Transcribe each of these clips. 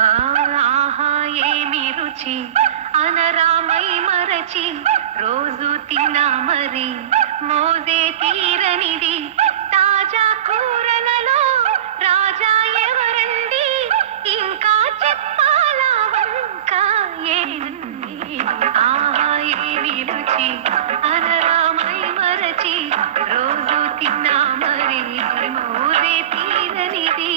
ఆహా ఏమి రుచి అనరామై మరచి రోజు తిన్నా మరి మోజే తీరనిది తాజా కూరలలో రాజా ఎవరండి ఇంకా చెప్పాలా వంకా ఏముంది ఆహా ఏమి రుచి అనరామై మరచి రోజు తిన్నా మరి మోజే తీరనిది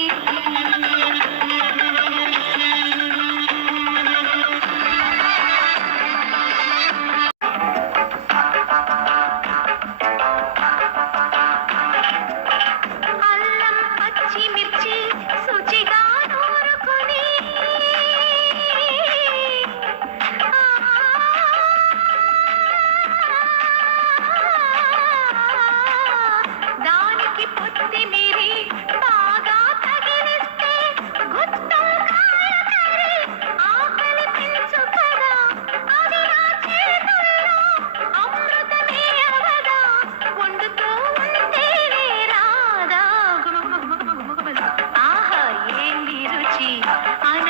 అల్లం పచ్చిమిర్చి శుచిగా నూరుకొని దానికి కొత్తిమీరి బాగా తగిలిస్తే గుత్తొంకాయ కర్రీ ఆకలి పెంచుకదా అది నా చేతుల్లో అమృతమే అవదా వండుతూ ఉంటేనే రాదా ఆహా ఏంది రుచి అన